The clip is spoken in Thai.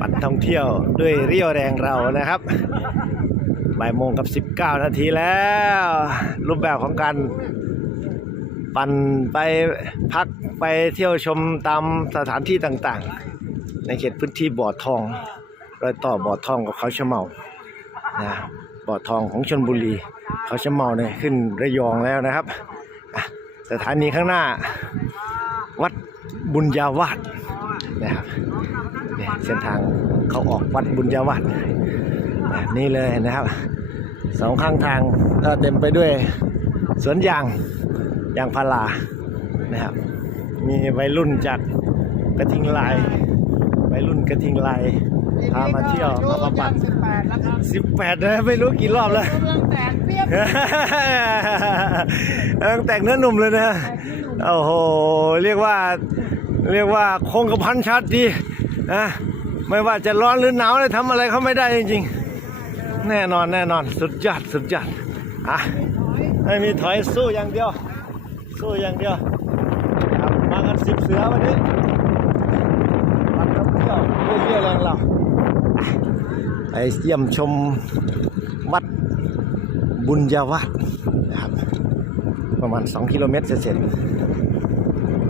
ปั่นท่องเที่ยวด้วยเรี่ยวแรงเรานะครับบ่ายโมงกับ 19 นาทีแล้ว รูปแบบของการปั่นไปพักไปเที่ยวชมตามสถานที่ต่างๆ ในเขตพื้นที่บ่อทองรอยต่อบ่อทองกับเขาชะเมานะบ่อทองของชนบุรี เขาชะเมาเนี่ยขึ้นระยองแล้วนะครับ สถานีข้างหน้า วัด บุญญาวาดนะครับเนี่ยเส้นทางเขาออกวัดบุญญาวาดนี่เลยนะครับสองข้างทางก็เต็มไปด้วยสวนยางยางพารานะครับ มีวัยรุ่นจากกระทิงลายวัยรุ่นกระทิงลาย พามาเที่ยวมาบำบัดสิบแปดแล้วครับสิบแปดนะไม่รู้กี่รอบแล้วเรื่องแตกเปรียบตั้งแต่งเนื้อหนุ่มเลยนะโอ้โหเรียกว่าเรียกว่าคงกระพันชัดดีนะไม่ว่าจะร้อนหรือหนาวเลยทำอะไรเขาไม่ได้จริงๆ แน่นอนแน่นอนสุดยอดสุดยอดอะไม่มีถอยสู้อย่างเดียว สู้อย่างเดียวครับมากันสิบเสือวันนี้มาท่องเที่ยวด้วยเรี่ยวแรงเรา ไปเยี่ยมชมวัดบุญญาวัดนะครับประมาณ 2 กิโลเมตรเสร็จ